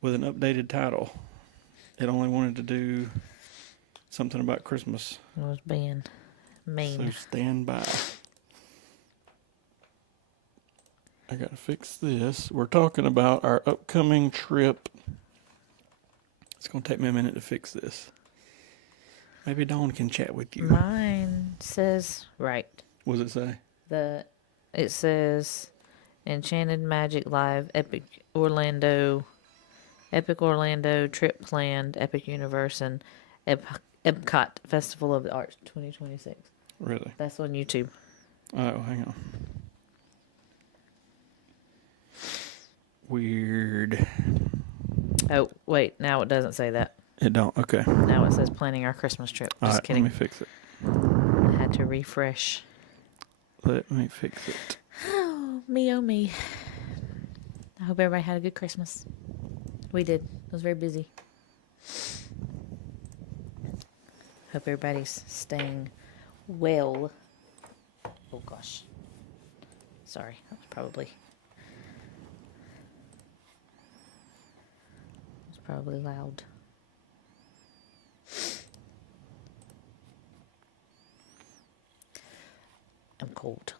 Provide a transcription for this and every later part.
with an updated title. It only wanted to do something about Christmas. It was being mean. So stand by. I gotta fix this. We're talking about our upcoming trip. It's gonna take me a minute to fix this. Maybe Dawn can chat with you. Mine says right. What does it say? It says Enchanted Magic Live, Epic Orlando, Trip Planned, Epic Universe, and Epcot Festival of the Arts 2026. Really? That's on YouTube. Oh, hang on. Weird. Oh, wait. Now it doesn't say that. It don't. Okay. Now it says planning our Christmas trip. All Just right, kidding. let me fix it. I had to refresh. Let me fix it. Oh, me. I hope everybody had a good Christmas. We did. It was very busy. Hope everybody's staying well. Oh, gosh. Sorry. That was probably loud. I'm cold.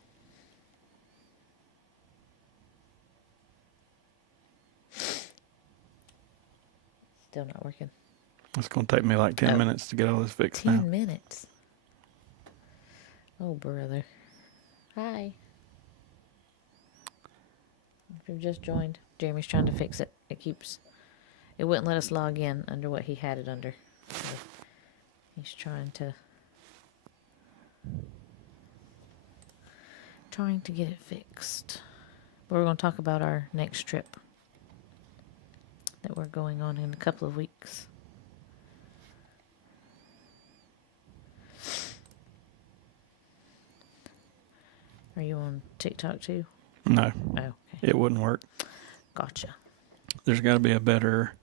Still not working. It's going to take me like 10 minutes to get all this fixed 10 now. minutes. Oh, brother. Hi. If you've just joined, Jeremy's trying to fix it. It wouldn't let us log in under what he had it under. So he's trying to get it fixed. But we're going to talk about our next trip that we're going on in a couple of weeks. Are you on TikTok too? No. Oh, okay. It wouldn't work. Gotcha. There's got to be a better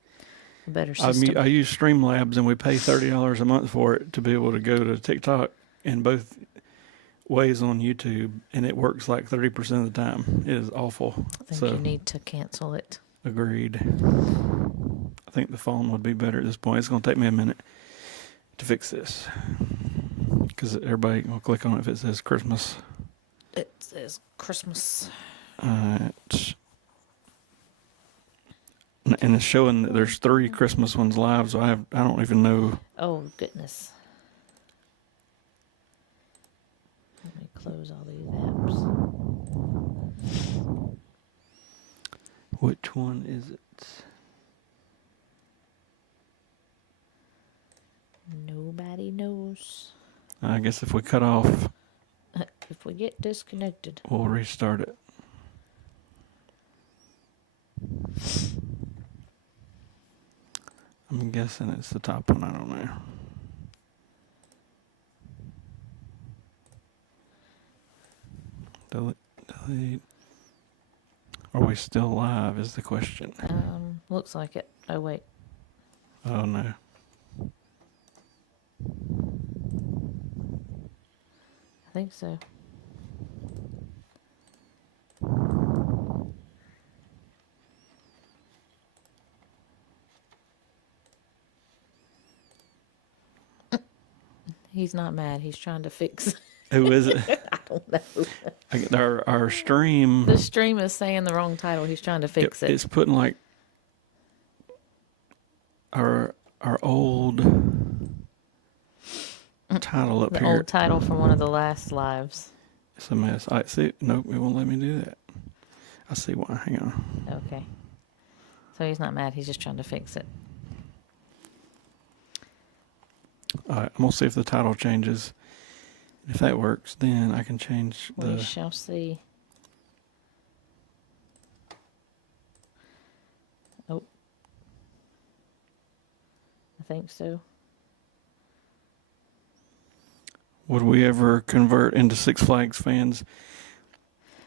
system. I use Streamlabs, and we pay $30 a month for it to be able to go to TikTok in both ways on YouTube, and it works like 30% of the time. It is awful. I think you need to cancel it. Agreed. I think the phone would be better at this point. It's going to take me a minute to fix this because everybody will click on it if it says Christmas. It says Christmas. And it's showing that there's 3 Christmas ones live, so I don't even know. Oh, goodness. Let me close all these apps. Which one is it? Nobody knows. I guess if we cut off, If we get disconnected. we'll restart it. I'm guessing it's the top one. I don't know. Delete. Are we still live is the question. Looks like it. Oh, wait. Oh, no. I think so. He's not mad. He's trying to fix. Who is it? I don't know. Our stream. The stream is saying the wrong title. He's trying to fix it. It's putting like our old title up the here. old title from one of the last lives. It's a mess. I see. Nope, it won't let me do that. I see why. Hang on. Okay. So he's not mad. He's just trying to fix it. All right, I'm gonna see if the title changes. If that works, then I can change the. We shall see. Oh. I think so. Would we ever convert into Six Flags fans?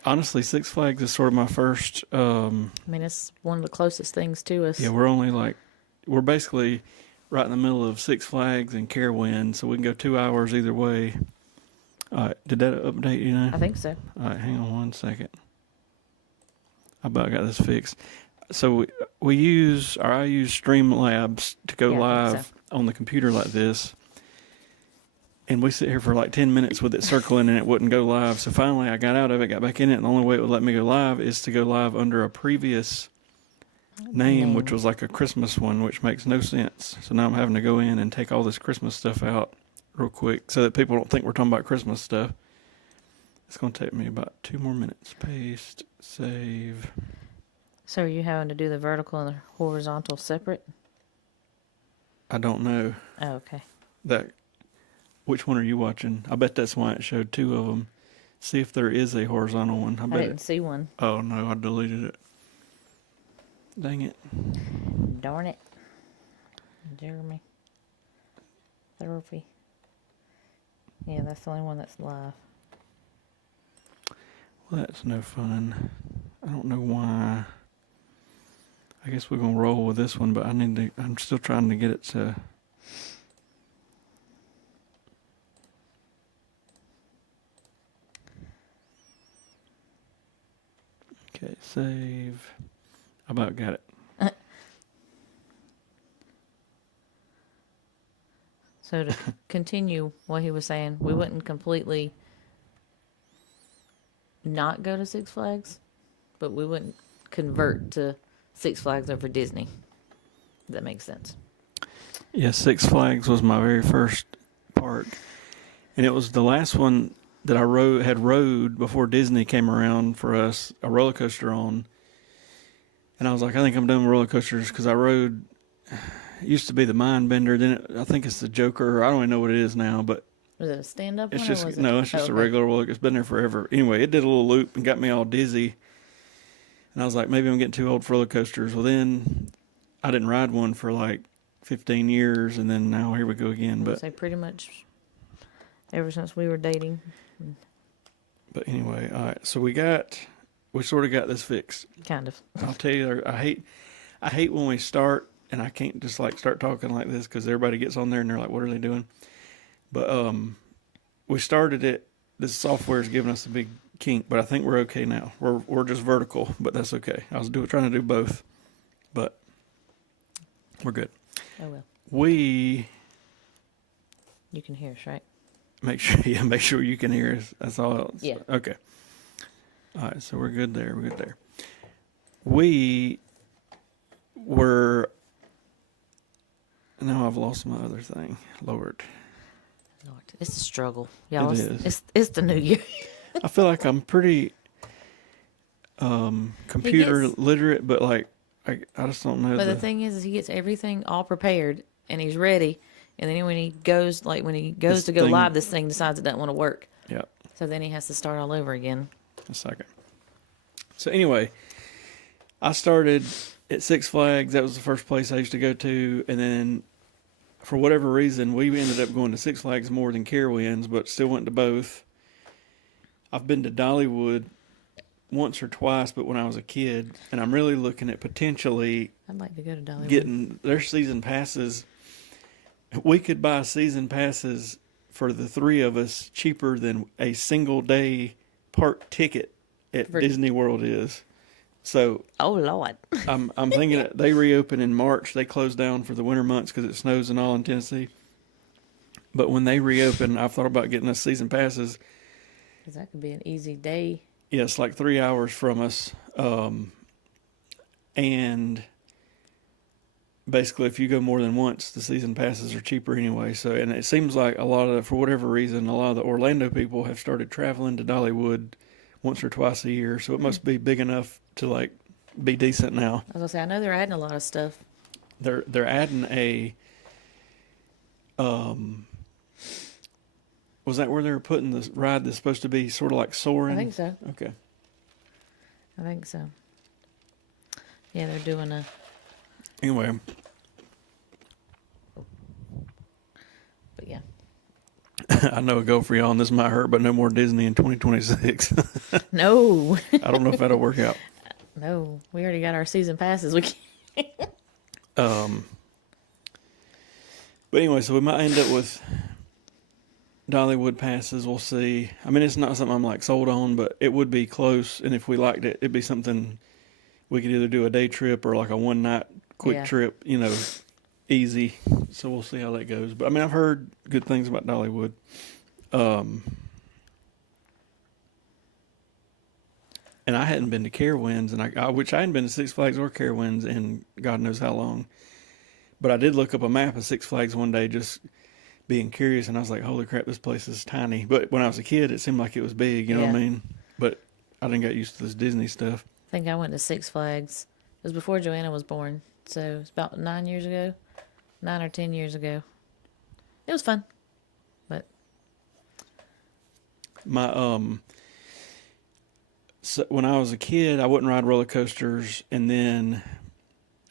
Honestly, Six Flags is sort of my first. I mean, it's one of the closest things to us. Yeah, we're basically right in the middle of Six Flags and Carowinds, so we can go 2 hours either way. All right, did that update, you know? I think so. All right, hang on 1 second. I about got this fixed. So we use, or I use Streamlabs to go Yeah, I think live on the computer like this. And we sit here for like 10 minutes with it circling and it wouldn't go live. So finally I got out of it, got back in it. And the only way it would let me go live is to go live under a previous name, which was like a Christmas one, which makes no sense. So now I'm having to go in and take all this Christmas stuff out real quick so that people don't think we're talking about Christmas stuff. It's going to take me about 2 more minutes. Paste, save. So are you having to do the vertical and the horizontal separate? I don't know. Oh, okay. Which one are you watching? I bet that's why it showed 2 of them. See if there is a horizontal one. I didn't see one. Oh no, I deleted it. Dang it. Darn it. Jeremy. Therapy. Yeah, that's the only one that's live. Well, that's no fun. I don't know why. I guess we're going to roll with this one, but I'm still trying to get it to... Okay, save. I about got it. So to continue what he was saying, we wouldn't completely not go to Six Flags, but we wouldn't convert to Six Flags over Disney. If that makes sense. Yeah, Six Flags was my very first park. And it was the last one that I rode before Disney came around for us, a roller coaster on. And I was like, I think I'm done with roller coasters because I rode... It used to be the Mind Bender, then I think it's the Joker. I don't even know what it is now, but Was it a stand-up it's one? just Or was it's just a regular roller. It's been there forever. Anyway, it did a little loop and got me all dizzy, and I was like, maybe I'm getting too old for roller coasters. Well, then I didn't ride one for like 15 years, and then now here we go again. But say pretty much ever since we were dating. But anyway, all right. So we sort of got this fixed. Kind of. I'll tell you, I hate when we start. And I can't just like start talking like this because everybody gets on there and they're like, what are they doing? But we started it. This software is giving us a big kink, but I think we're okay now. We're just vertical, but that's okay. I was trying to do both, but we're good. Oh well. You can hear us, right? make sure you can hear us. That's all else. Yeah. Okay. All right, so we're good there. We were... Now I've lost my other thing. Lord, it's a struggle, y'all. It is. It's the new year. I feel like I'm pretty computer literate, but like I just don't know. But the thing is he gets everything all prepared and he's ready, and then when he goes to go live, this thing decides it doesn't want to work. Yeah. So then he has to start all over again. A second. So anyway, I started at Six Flags. That was the first place I used to go to, and then for whatever reason, we ended up going to Six Flags more than Carowinds, but still went to both. I've been to Dollywood once or twice, but when I was a kid, and I'm really looking at potentially I'd like to go to Dollywood. getting their season passes. We could buy season passes for the 3 of us cheaper than a single day park ticket at Disney World is. So, oh Lord, I'm thinking that they reopen in March. They close down for the winter months because it snows and all in Tennessee. But when they reopen, I've thought about getting us season passes. Because that could be an easy day. Yeah, it's like 3 hours from us. And basically, if you go more than once, the season passes are cheaper anyway. So, and it seems like for whatever reason, a lot of the Orlando people have started traveling to Dollywood once or twice a year. So it must be big enough to like be decent now. I was gonna say, I know they're adding a lot of stuff. They're adding a was that where they were putting the ride that's supposed to be sort of like soaring? I think so. Okay. I think so. Yeah, they're doing a... Anyway. But yeah. I know a go for y'all, and this might hurt, but no more Disney in 2026. No. I don't know if that'll work out. No, we already got our season passes. We can't. But anyway, so we might end up with Dollywood passes. We'll see. I mean, it's not something I'm like sold on, but it would be close. And if we liked it, it'd be something we could either do a day trip or like a one night quick Yeah. trip, easy. So we'll see how that goes. But I mean, I've heard good things about Dollywood. And I hadn't been to Carowinds, and which I hadn't been to Six Flags or Carowinds in God knows how long. But I did look up a map of Six Flags one day, just being curious, and I was like, "Holy crap, this place is tiny." But when I was a kid, it seemed like it was big. You know what I mean? But I didn't get used to this Disney stuff. I think I went to Six Flags. It was before Joanna was born, so it's about 9 years ago, 9 or 10 years ago. It was fun, but So when I was a kid, I wouldn't ride roller coasters, and then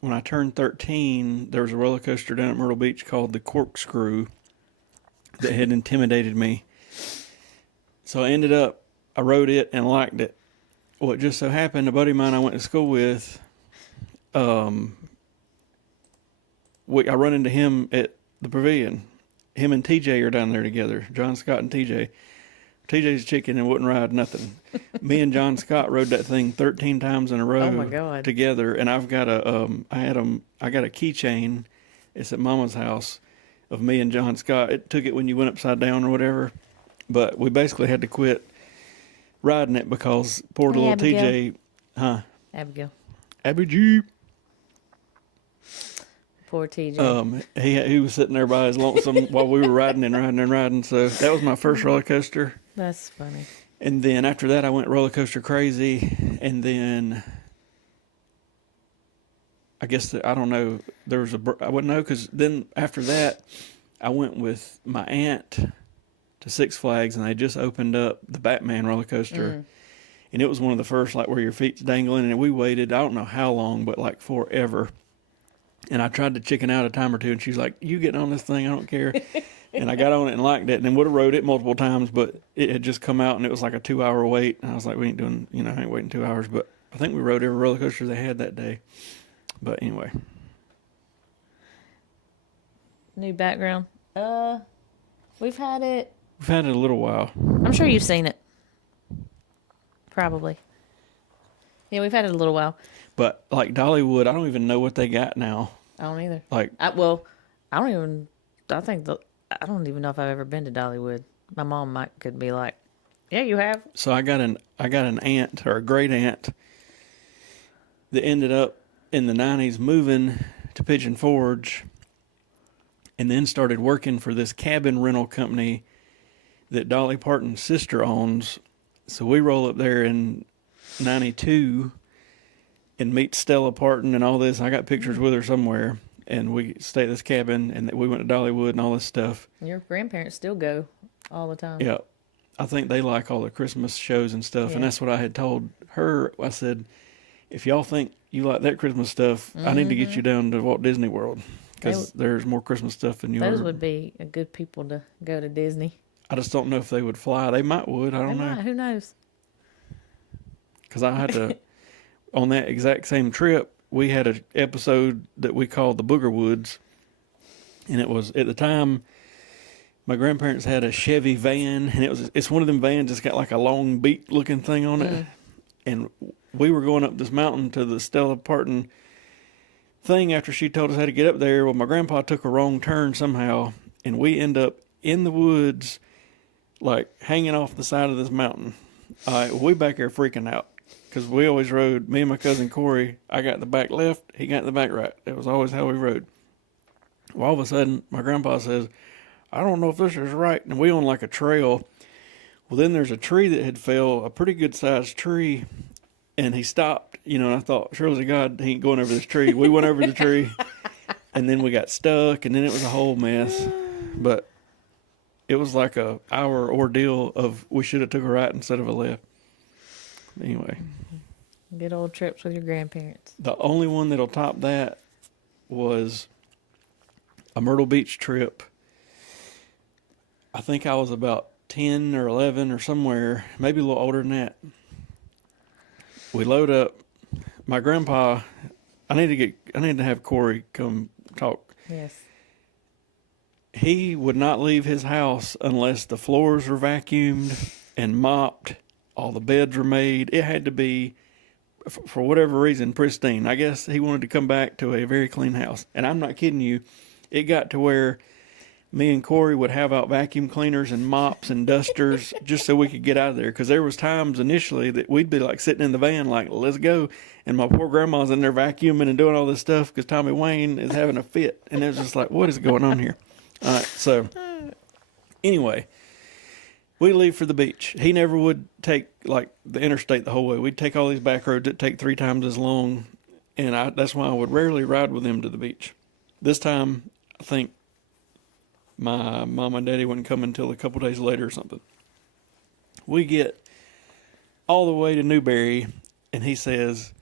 when I turned 13, there was a roller coaster down at Myrtle Beach called the Corkscrew that had intimidated me. So I rode it and liked it. Well, it just so happened, a buddy of mine I went to school with, I run into him at the Pavilion. Him and TJ are down there together, John Scott and TJ. TJ's chicken and wouldn't ride nothing. Me and John Scott rode that thing 13 times in a row Oh my God. together. And I've got I got a keychain. It's at Mama's house of me and John Scott. It took it when you went upside down or whatever. But we basically had to quit riding it because poor Hey, little Abigail. TJ, Abigail, Abby G. poor TJ. He was sitting there by his lonesome while we were riding and riding and riding. So that was my first roller coaster. That's funny. And then after that, I went roller coaster crazy. And then I guess I don't know. I wouldn't know because then after that, I went with my aunt to Six Flags, and they just opened up the Batman roller coaster. And it was one of the first, like where your feet's dangling. And we waited, I don't know how long, but like forever. And I tried to chicken out a time or two, and she's like, "You getting on this thing? I don't care." And I got on it and liked it, and then would have rode it multiple times, but it had just come out, and it was like a 2-hour wait. And I was like, "We ain't doing, I ain't waiting 2 hours." But I think we rode every roller coaster they had that day. But anyway, New background. We've had it. we've had it a little while. I'm sure you've seen it. Probably. Yeah, we've had it a little while. But like Dollywood, I don't even know what they got now. I don't either. Like, I don't even know if I've ever been to Dollywood. My mom could be like, "Yeah, you have." so I got an aunt or a great aunt that ended up in the 90s moving to Pigeon Forge, and then started working for this cabin rental company that Dolly Parton's sister owns. So we roll up there in 92 and meet Stella Parton and all this. I got pictures with her somewhere, and we stay at this cabin, and we went to Dollywood and all this stuff. Your grandparents still go all the time. Yeah. I think they like all the Christmas shows and stuff, and Yeah. that's what I had told her. I said, if y'all think you like that Christmas stuff, I need to get you down to Walt Disney World, because there's more Christmas stuff than you Those are. would be a good people to go to Disney. I just don't know if they would fly. They might would. I They don't know. might. Who knows? Because I had to, on that exact same trip, we had an episode that we called the Booger Woods. And it was, at the time, my grandparents had a Chevy van. And it's one of them vans that's got like a long beak looking thing on it. And we were going up this mountain to the Stella Parton thing after she told us how to get up there. Well, my grandpa took a wrong turn somehow. And we end up in the woods, like hanging off the side of this mountain. We back there freaking out. Because we always rode, me and my cousin Corey, I got the back left, he got the back right. That was always how we rode. Well, all of a sudden, my grandpa says, "I don't know if this is right." And we on like a trail. Well, then there's a tree that had fell, a pretty good sized tree. And he stopped, and I thought, surely to God, he ain't going over this tree. We went over the tree, and then we got stuck, and then it was a whole mess. But it was like a hour ordeal of we should have took a right instead of a left. Anyway. Good old trips with your grandparents. The only one that'll top that was a Myrtle Beach trip. I think I was about 10 or 11 or somewhere, maybe a little older than that. We load up. My grandpa, I need to have Corey come talk. Yes. He would not leave his house unless the floors were vacuumed and mopped. All the beds were made. It had to be for whatever reason, pristine. I guess he wanted to come back to a very clean house. And I'm not kidding you. It got to where me and Corey would have out vacuum cleaners and mops and dusters just so we could get out of there. Because there was times initially that we'd be like sitting in the van like, let's go. And my poor grandma's in there vacuuming and doing all this stuff because Tommy Wayne is having a fit. And it was just like, what is going on here? All right, so anyway, we leave for the beach. He never would take like the interstate the whole way. We'd take all these back roads that take 3 times as long. And that's why I would rarely ride with him to the beach. This time, I think my mom and daddy wouldn't come until a couple days later or something. We get all the way to Newberry, and he says,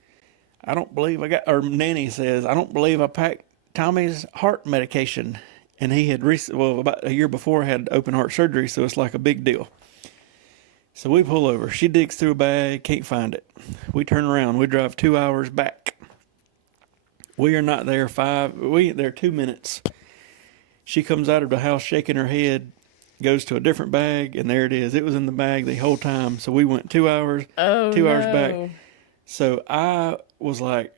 I don't believe I got, or Nanny says, I don't believe I packed Tommy's heart medication. And he had, about a year before, had open heart surgery, so it's like a big deal. So we pull over. She digs through a bag, can't find it. We turn around. We drive 2 hours back. We are not there we ain't there 2 minutes. She comes out of the house shaking her head, goes to a different bag, and there it is. It was in the bag the whole time. So we went 2 hours, hours back. So I was like,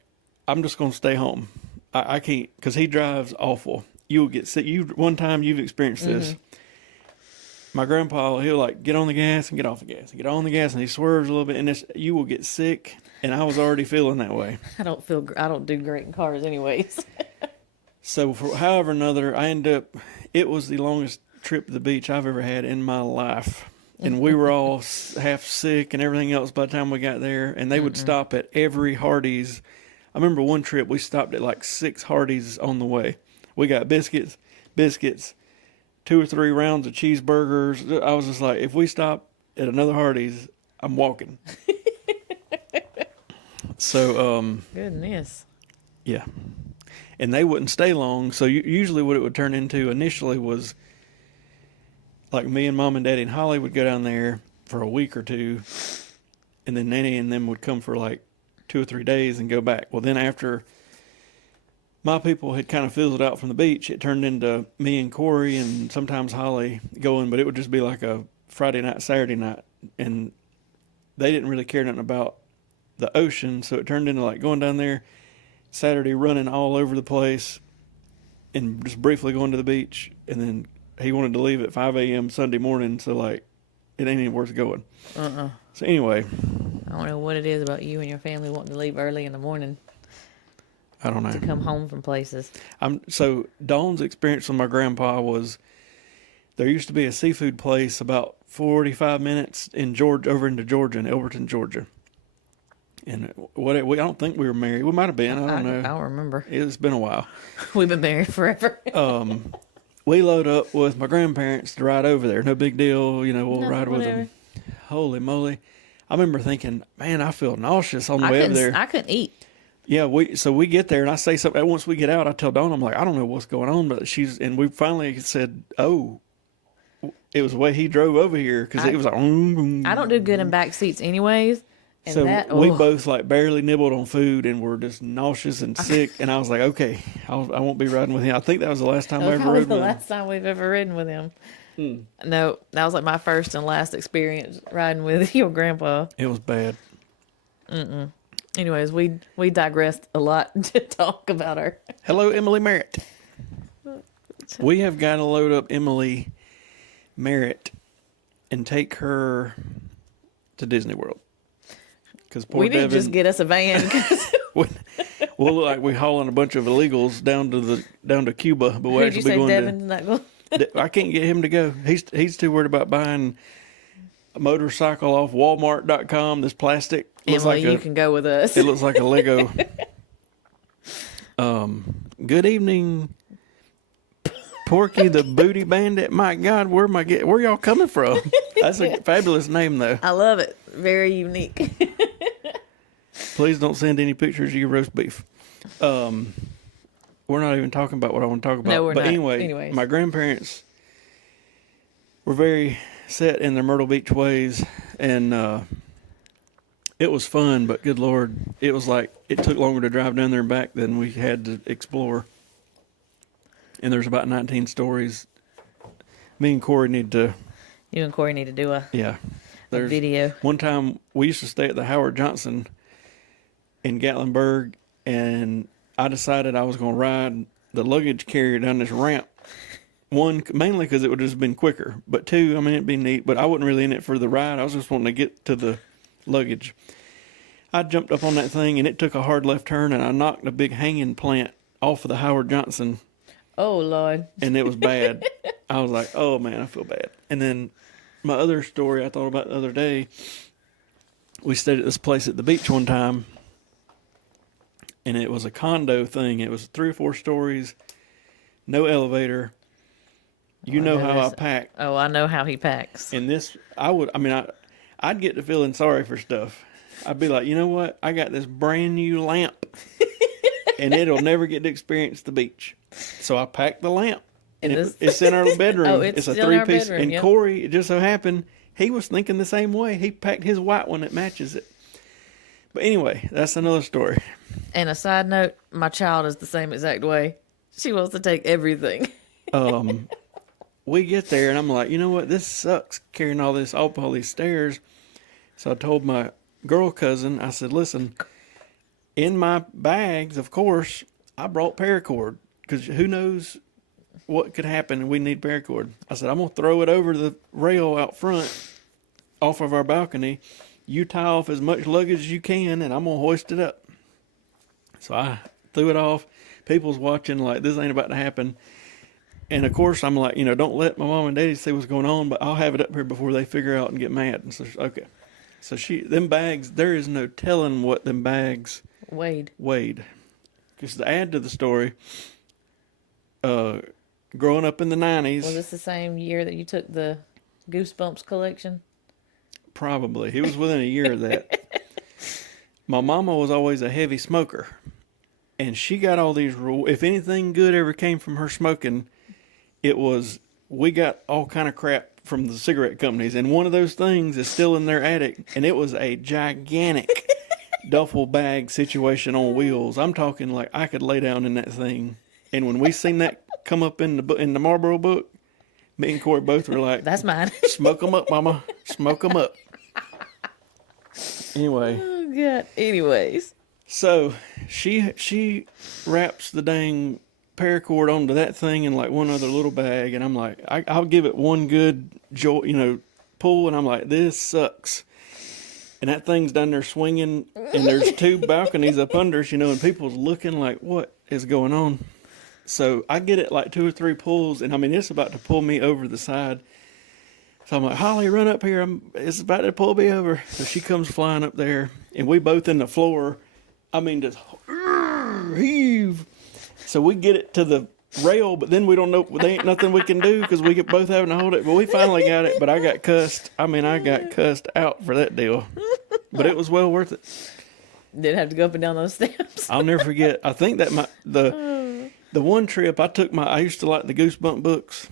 I'm just going to stay home. I can't, because he drives awful. You'll get sick. One time you've experienced this. My grandpa, he'll like get on the gas and get off the gas, and get on the gas, and he swerves a little bit, and you will get sick. And I was already feeling that way. I don't do great in cars anyways. So for however another, it was the longest trip to the beach I've ever had in my life. And we were all half sick and everything else by the time we got there. And they would stop at every Hardee's. I remember one trip we stopped at like 6 Hardee's on the way. We got biscuits, 2 or 3 rounds of cheeseburgers. I was just like, if we stop at another Hardee's, I'm walking. So, goodness. Yeah. And they wouldn't stay long. So usually what it would turn into initially was like me and Mom and Daddy and Holly would go down there for a week or 2. And then Nanny and them would come for like 2 or 3 days and go back. Well, then after my people had kind of fizzled out from the beach, it turned into me and Corey and sometimes Holly going, but it would just be like a Friday night, Saturday night. And they didn't really care nothing about the ocean. So it turned into like going down there Saturday, running all over the place and just briefly going to the beach. And then he wanted to leave at 5 a.m. Sunday morning. So like, it ain't even worth going. So anyway. I don't know what it is about you and your family wanting to leave early in the morning. I don't know. To come home from places. So Dawn's experience with my grandpa was there used to be a seafood place about 45 minutes in over into Georgia, in Elberton, Georgia. And I don't think we were married. We might have been. I don't know. I don't remember. It's been a while. We've been married forever. We load up with my grandparents to ride over there. No big deal. We'll ride with them. Holy moly. I remember thinking, man, I feel nauseous on the way over there. I couldn't eat. Yeah, we get there and I say something. Once we get out, I tell Dawn, I'm like, I don't know what's going on, but and we finally said, oh, it was the way he drove over here because it was like, I don't do good in back seats anyways. And so we both like barely nibbled on food and were just nauseous and sick. And I was like, okay, I won't be riding with him. I think that was the last time I ever rode with him. The last time we've ever ridden with him. No, that was like my first and last experience riding with your grandpa. It was bad. Anyways, we digressed a lot to talk about her. Hello, Emily Merritt. We have got to load up Emily Merritt and take her to Disney World. Because we didn't just get us a van. We'll look like we're hauling a bunch of illegals down to Cuba, but we're actually going Devin's not going? I can't get him to go. He's too worried about buying a motorcycle off Walmart.com. This plastic. Emily, you can go with us. It looks like a Lego. Good evening, Porky the Booty Bandit. My God, where y'all coming from? That's a fabulous name, though. I love it. Very unique. Please don't send any pictures of your roast beef. We're not even talking about what I want to talk about. No, we're but not. Anyway, my grandparents were very set in their Myrtle Beach ways, and it was fun, but good Lord, it was like it took longer to drive down there and back than we had to explore. And there's about 19 stories. Me and Corey need to... You and Corey need to do a video. One time, we used to stay at the Howard Johnson in Gatlinburg, and I decided I was going to ride the luggage carrier down this ramp. One, mainly because it would have just been quicker. But two, I mean, it'd be neat. But I wasn't really in it for the ride. I was just wanting to get to the luggage. I jumped up on that thing, and it took a hard left turn, and I knocked a big hanging plant off of the Howard Johnson. Oh, Lord. And it was bad. I was like, oh, man, I feel bad. And then my other story I thought about the other day, we stayed at this place at the beach one time, and it was a condo thing. It was 3 or 4 stories, no elevator. You know how I pack. Oh, I know how he packs. And this, I'd get to feeling sorry for stuff. I'd be like, you know what? I got this brand new lamp, and it'll never get to experience the beach. So I packed the lamp, and it's in our bedroom. Oh, it's a still in our 3-piece. bedroom, And yep. Corey, it just so happened, he was thinking the same way. He packed his white one that matches it. But anyway, that's another story. And a side note, my child is the same exact way. She wants to take everything. We get there, and I'm like, you know what? This sucks, carrying all this up all these stairs. So I told my girl cousin, I said, listen, in my bags, of course, I brought paracord, because who knows what could happen, and we need paracord. I said, I'm going to throw it over the rail out front off of our balcony. You tie off as much luggage as you can, and I'm going to hoist it up. So I threw it off. People's watching like, this ain't about to happen. And of course, I'm like, don't let my mom and daddy see what's going on, but I'll have it up here before they figure out and get mad. And so, okay. So them bags, there is no telling what them bags weighed. Because to add to the story, growing up in the 90s. Was this the same year that you took the Goosebumps collection? Probably. It was within a year of that. My mama was always a heavy smoker. And she got all these rules. If anything good ever came from her smoking, we got all kind of crap from the cigarette companies. And one of those things is still in their attic. And it was a gigantic duffel bag situation on wheels. I'm talking like I could lay down in that thing. And when we seen that come up in the Marlboro book, me and Corey both were like, that's mine. Smoke them up, mama. Smoke them up. Anyway. Oh, God. Anyways. So she wraps the dang paracord onto that thing in like one other little bag, and I'm like, I'll give it one good pull, and I'm like, this sucks. And that thing's down there swinging, and there's 2 balconies up under us, and people's looking like, what is going on? So I get it like 2 or 3 pulls, and I mean, it's about to pull me over the side. So I'm like, Holly, run up here. It's about to pull me over. So she comes flying up there, and we both in the floor. I mean, just heave. So we get it to the rail, but then we don't know. There ain't nothing we can do because we get both having to hold it. But we finally got it. But I got cussed. I mean, I got cussed out for that deal. But it was well worth it. Didn't have to go up and down those steps. I'll never forget. I think that the one trip I used to like the Goosebump books.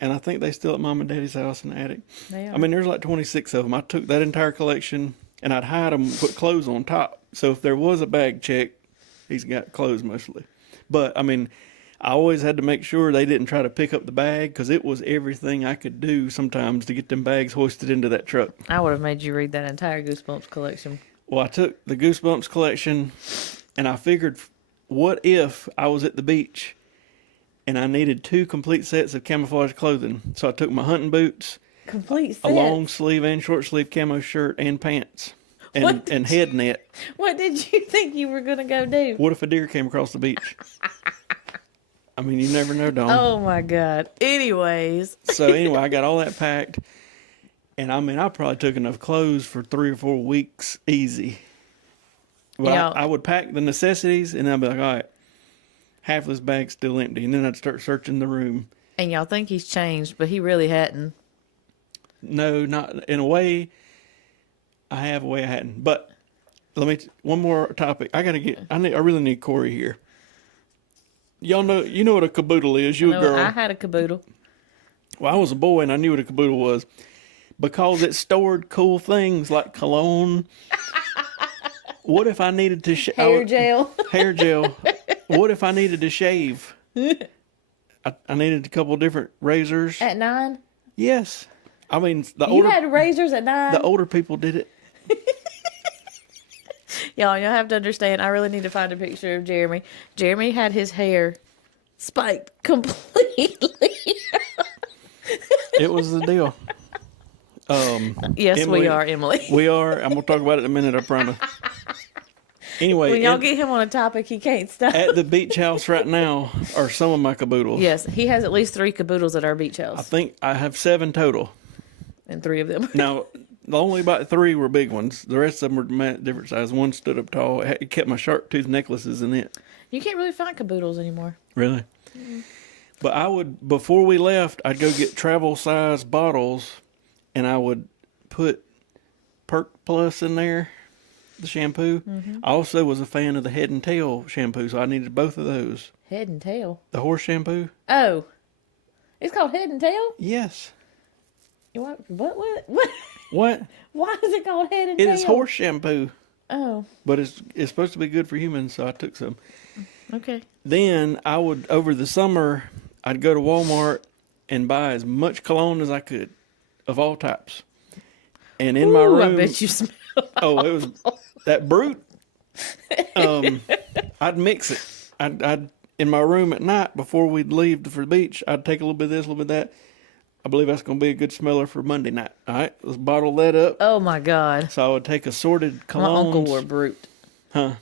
And I think they still at Mom and Daddy's house in the attic. They are. I mean, there's like 26 of them. I took that entire collection, and I'd hide them and put clothes on top. So if there was a bag check, he's got clothes mostly. But, I mean, I always had to make sure they didn't try to pick up the bag, because it was everything I could do sometimes to get them bags hoisted into that truck. I would have made you read that entire Goosebumps collection. Well, I took the Goosebumps collection, and I figured, what if I was at the beach and I needed 2 complete sets of camouflage clothing? So I took my hunting boots, Complete set. a long sleeve and short sleeve camo shirt, and pants, and head net. What did you think you were going to go do? What if a deer came across the beach? I mean, you never know, Dawn. Oh, my God. Anyways. So anyway, I got all that packed, and I mean, I probably took enough clothes for 3 or 4 weeks easy. Well, I would pack the necessities, and I'd be like, all right, half this bag's still empty, and then I'd start searching the room. And y'all think he's changed, but he really hadn't. No, not in a way. I have a way I hadn't. But one more topic. I really need Corey here. Y'all know, you know what a caboodle is. You a girl. I had a caboodle. Well, I was a boy and I knew what a caboodle was, because it stored cool things like cologne. What if I needed to hair gel? Hair gel. What if I needed to shave? I needed a couple of different razors. At 9? Yes. I mean, you had razors at 9? The older people did it. Y'all have to understand. I really need to find a picture of Jeremy. Jeremy had his hair spiked completely. It was the deal. Yes, Emily, we are, Emily. We are. I'm gonna talk about it in a minute. I promise. Anyway, When y'all get him on a topic, he can't stop. at the beach house right now are some of my caboodles. Yes, he has at least 3 caboodles at our beach I house, think I have 7 total. and 3 of them. Now, only about 3 were big ones. The rest of them were different size. One stood up tall. It kept my shark tooth necklaces in it. You can't really find caboodles anymore. Really? Mm-hmm. But I would, before we left, I'd go get travel size bottles, and I would put Perk Plus in there, the shampoo. Mm-hmm. I also was a fan of the Head and Tail shampoo, so I needed both of those. Head and tail. The horse shampoo? Oh, it's called Head and Tail. Yes. What? What? What? Why is it called Head and It Tail? is horse shampoo, Oh, but it's supposed to be good for humans, so I took some. okay. Then I would, over the summer, I'd go to Walmart and buy as much cologne as I could, of all types. And in my room, I bet you smell. oh, it was that brute. I'd mix it. I'd in my room at night before we'd leave for the beach. I'd take a little bit of this, a little bit of that. I believe that's going to be a good smeller for Monday night. All right, let's bottle that up. Oh my God. So I would take assorted colognes. My uncle wore Brute. Huh?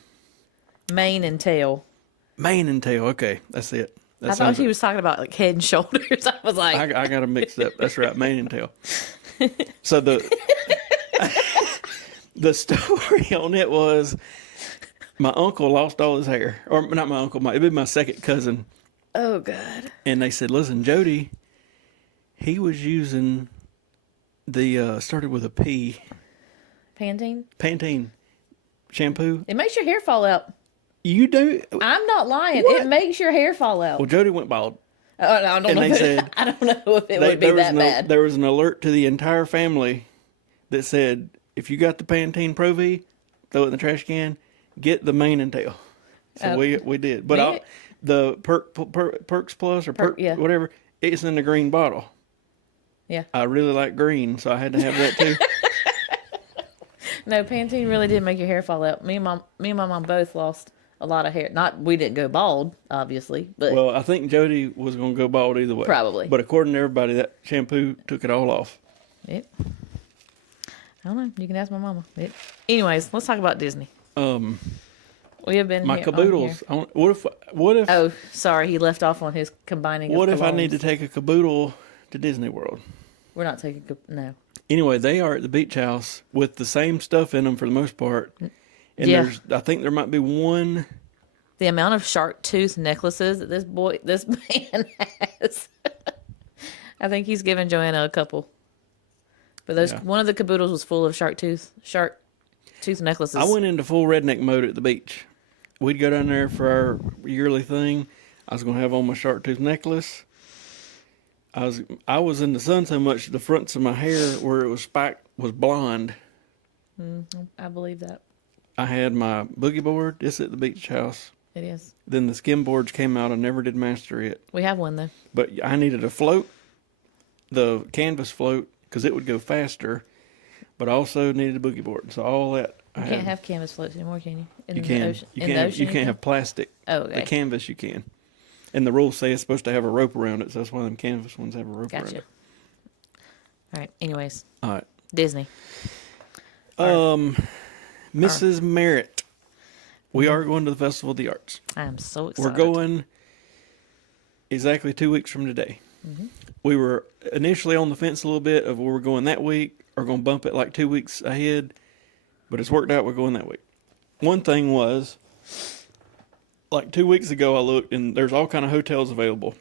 Mane and tail. Mane and tail. Okay, that's it. That I thought he was talking about like Head and Shoulders. I was like, I got them mixed up. That's right, mane and tail. So the story on it was my uncle lost all his hair, or not my uncle, it'd be my second cousin, oh God. and they said, "Listen, Jody, he was using the started with a P, Pantene shampoo. It makes your hair fall out. You do? I'm not lying. What? It makes your hair fall out. Well, Jody went bald." I don't know. they said- I don't know if it would be that bad. There was an alert to the entire family that said, if you got the Pantene Pro V, throw it in the trash can, get the mane and tail. So we did. But the Perks Plus or yeah. whatever, it's in the green bottle. Yeah. I really like green, so I had to have that too. No, Pantene really did make your hair fall out. Me and my mom both lost a lot of hair. We didn't go bald, obviously, but Well, I think Jody was going to go bald either way. Probably. But according to everybody, that shampoo took it all off. I don't know. You can ask my mama. Anyways, let's talk about Disney. We have been My here, caboodles. What if? Oh, sorry, he left off on his combining. What of if I need to colognes. take a caboodle to Disney World? We're not taking. No. Anyway, they are at the beach house with the same stuff in them for the most part. And Yeah. I think there might be one. The amount of shark tooth necklaces that this man has. I think he's given Joanna a couple. But one of the caboodles was full of shark tooth necklaces. I went into full redneck mode at the beach. We'd go down there for our yearly thing. I was going to have on my shark tooth necklace. I was in the sun so much, the fronts of my hair where it was spiked was blonde. I believe that. I had my boogie board. It's at the beach house. It is. Then the skim boards came out. I never did master it. We have one though. But I needed a float, the canvas float, because it would go faster. But I also needed a boogie board. So all that You can't have canvas floats anymore, can you? You can. You can't have plastic. Oh, okay. The canvas you can. And the rules say it's supposed to have a rope around it, so that's why them canvas ones have a rope around Gotcha. it. All right. Anyways, All right. Disney. Mrs. Merritt. We are going to the Festival of the Arts. I am so excited. We're going exactly 2 weeks from today. Mm-hmm. We were initially on the fence a little bit of where we're going that week or going to bump it like 2 weeks ahead, but it's worked out we're going that week. One thing was, like 2 weeks ago I looked and there's all kind of hotels available.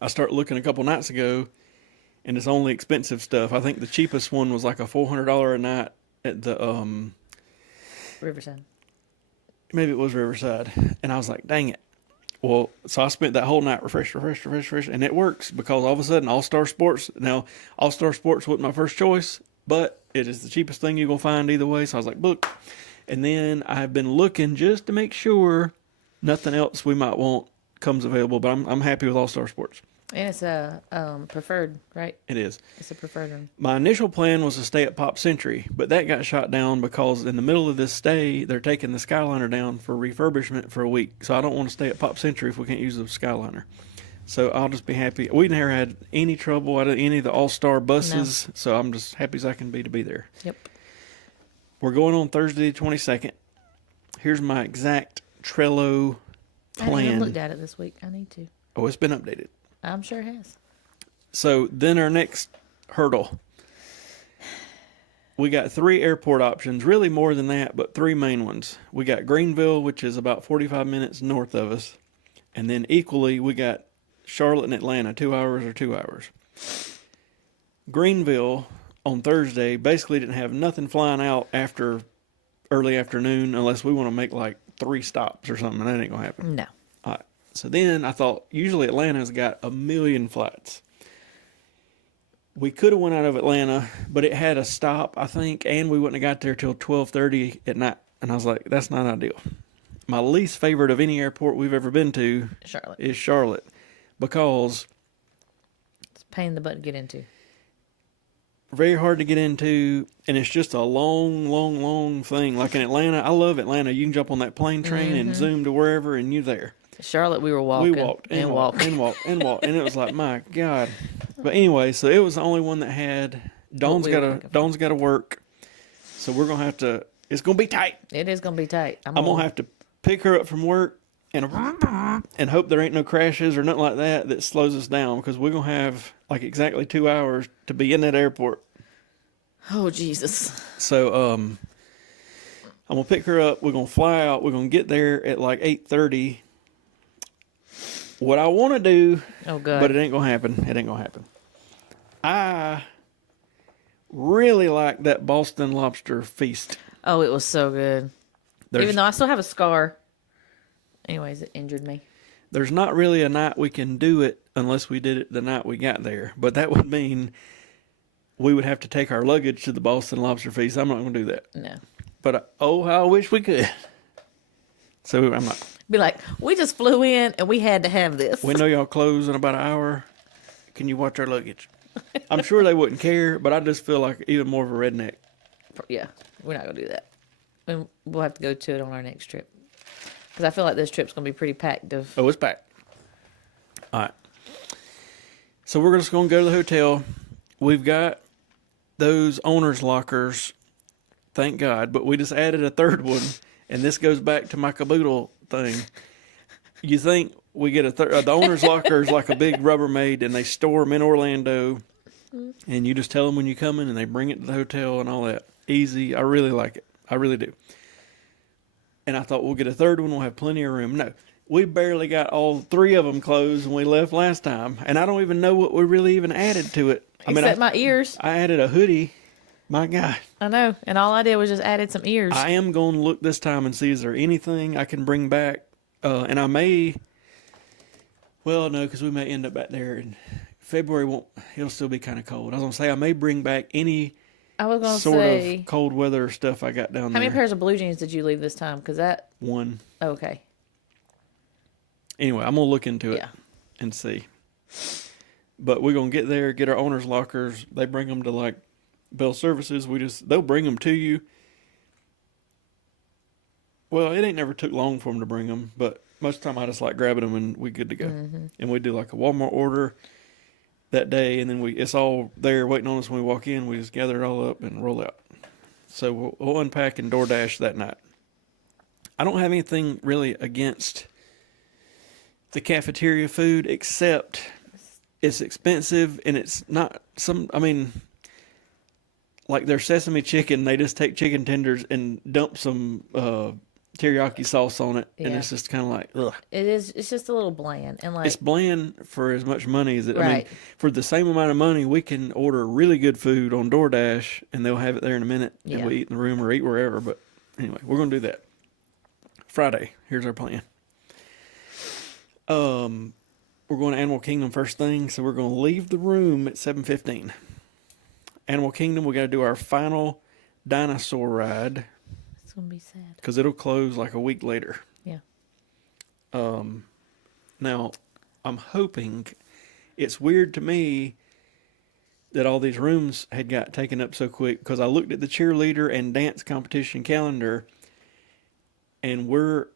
I started looking a couple nights ago and it's only expensive stuff. I think the cheapest one was like a $400 a night at the Riverside. Maybe it was Riverside. And I was like, dang it. Well, so I spent that whole night refresh, and it works because all of a sudden All-Star Sports, now All-Star Sports wasn't my first choice, but it is the cheapest thing you're going to find either way. So I was like, book. And then I've been looking just to make sure nothing else we might want comes available, but I'm happy with All-Star Sports. And it's a preferred, right? It is. It's a preferred room. My initial plan was to stay at Pop Century, but that got shot down because in the middle of this stay, they're taking the Skyliner down for refurbishment for a week. So I don't want to stay at Pop Century if we can't use the Skyliner. So I'll just be happy. We never had any trouble out of any of the All-Star buses, so I'm just happy as I can be to be there. Yep. We're going on Thursday the 22nd. Here's my exact Trello plan. I haven't looked at it this week. I need to. Oh, it's been updated. I'm sure it has. So then our next hurdle. We got 3 airport options, really more than that, but 3 main ones. We got Greenville, which is about 45 minutes north of us. And then equally, we got Charlotte and Atlanta, 2 hours or 2 hours. Greenville on Thursday basically didn't have nothing flying out after early afternoon unless we want to make like 3 stops or something. That ain't going to happen. No. All right. So then I thought, usually Atlanta's got a million flights. We could have went out of Atlanta, but it had a stop, I think, and we wouldn't have got there till 12:30 at night. And I was like, that's not ideal. My least favorite of any airport we've ever been to is Charlotte because it's a pain in the butt to get into. Very hard to get into, and it's just a long thing. Like in Atlanta, I love Atlanta. You can jump on that plane train and zoom to wherever, and you're there. Charlotte, we were walking. We walked and walked. And it was like, my God. But anyway, so it was the only one that had. Dawn's got to work, so we're gonna have to. It's gonna be tight. It is gonna be tight. I'm gonna have to pick her up from work and hope there ain't no crashes or nothing like that slows us down because we're gonna have like exactly 2 hours to be in that airport. Oh Jesus! So I'm gonna pick her up. We're gonna fly out. We're gonna get there at like 8:30. What I want to do, but it ain't gonna happen. It ain't gonna happen. I really like that Boston lobster feast. Oh, it was so good. Even though I still have a scar. Anyways, it injured me. There's not really a night we can do it unless we did it the night we got there. But that would mean we would have to take our luggage to the Boston lobster feast. I'm not gonna do that. No. But how I wish we could. So I'm not. Be like, we just flew in and we had to have this. We know y'all close in about an hour. Can you watch our luggage? I'm sure they wouldn't care, but I just feel like even more of a redneck. Yeah, we're not going to do that. And we'll have to go to it on our next trip. Because I feel like this trip's going to be pretty packed. Oh, it's packed. All right. So we're just going to go to the hotel. We've got those owner's lockers, thank God, but we just added a third one. And this goes back to my caboodle thing. You think we get the owner's locker is like a big Rubbermaid, and they store them in Orlando, and you just tell them when you come in, and they bring it to the hotel and all that. Easy. I really like it. I really do. And I thought we'll get a third one. We'll have plenty of room. No, we barely got all 3 of them closed when we left last time, and I don't even know what we really even added to it. Except my ears. I added a hoodie. My God. I know. And all I did was just added some ears. I am going to look this time and see, is there anything I can bring back? And I may, well, no, because we may end up back there in February. It'll still be kind of cold. I was going to say, I may bring back any sort of cold weather stuff I got down there. How many pairs of blue jeans did you leave this time? Because that. 1. Okay. Anyway, I'm going to look into it and see. But we're going to get there, get our owner's lockers. They bring them to like Bell Services. They'll bring them to you. Well, it ain't never took long for them to bring them, but most of the time I just like grabbing them and we good to go. Mm-hmm. And we do like a Walmart order that day, and then it's all there waiting on us when we walk in. We just gather it all up and roll out. So we'll unpack and DoorDash that night. I don't have anything really against the cafeteria food except it's expensive and it's not like their sesame chicken, they just take chicken tenders and dump some teriyaki sauce on it, and it's just kind of like, ugh. It's just a little bland, and like it's bland for as much money as it. Right. I mean, for the same amount of money, we can order really good food on DoorDash, and they'll have it there in a minute, and we eat in the room or eat wherever. But anyway, we're gonna do that. Friday, here's our plan. We're going to Animal Kingdom first thing, so we're going to leave the room at 7:15. Animal Kingdom, we got to do our final dinosaur ride. It's going to be sad. Because it'll close like a week later. Yeah. Now, I'm hoping it's weird to me that all these rooms had got taken up so quick, because I looked at the cheerleader and dance competition calendar, and we're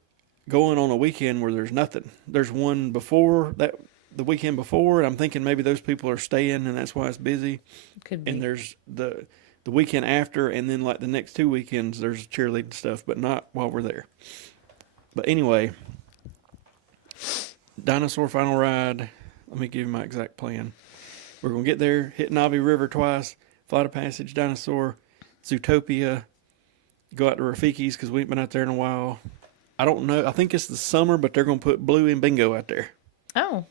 going on a weekend where there's nothing. There's one before that, the weekend before, and I'm thinking maybe those people are staying and that's why it's busy. Could be. And there's the weekend after, and then like the next 2 weekends there's cheerleading stuff, but not while we're there. But anyway, dinosaur final ride. Let me give you my exact plan. We're going to get there, hit Navi River twice, Flight of Passage, Dinosaur, Zootopia, go out to Rafiki's because we ain't been out there in a while. I don't know. I think it's the summer, but they're going to put Blue and Bingo out there. Oh.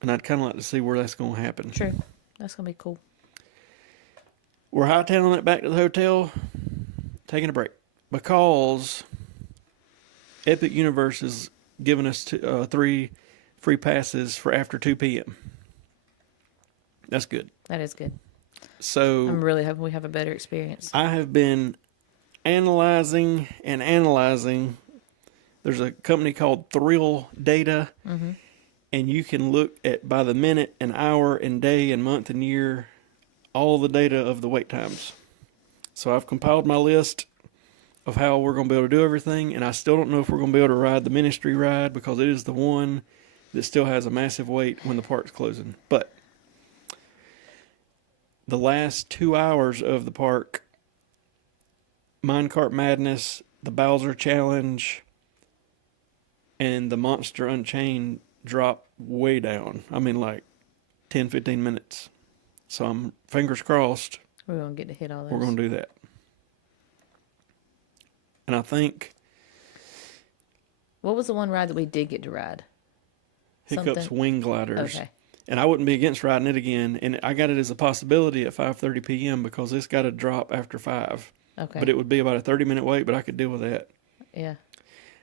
And I'd kind of like to see where that's going to happen. True. That's going to be cool. We're hightailing it back to the hotel, taking a break. Because Epic Universe is giving us 3 free passes for after 2 p.m. That's good. That is good. So I'm really hoping we have a better experience. I have been analyzing. There's a company called Thrill Data, and you can look at by the minute and hour and day and month and year all the data of the wait times. So I've compiled my list of how we're going to be able to do everything, and I still don't know if we're going to be able to ride the Ministry ride because it is the one that still has a massive wait when the park's closing. But the last 2 hours of the park, Minecart Madness, the Bowser Challenge, and the Monster Unchained drop way down. I mean, like 10, 15 minutes. So I'm fingers crossed. We're going to get to hit all those. We're going to do that. And I think... What was the one ride that we did get to ride? Hiccups Wing Gliders. Okay. And I wouldn't be against riding it again. And I got it as a possibility at 5:30 p.m. because it's got to drop after 5. Okay. But it would be about a 30-minute wait, but I could deal with that. Yeah.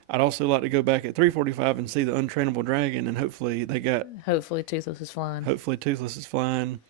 I'd also like to go back at 3:45 and see the Untrainable Dragon, and hopefully Hopefully Toothless is flying. Hopefully Toothless is flying.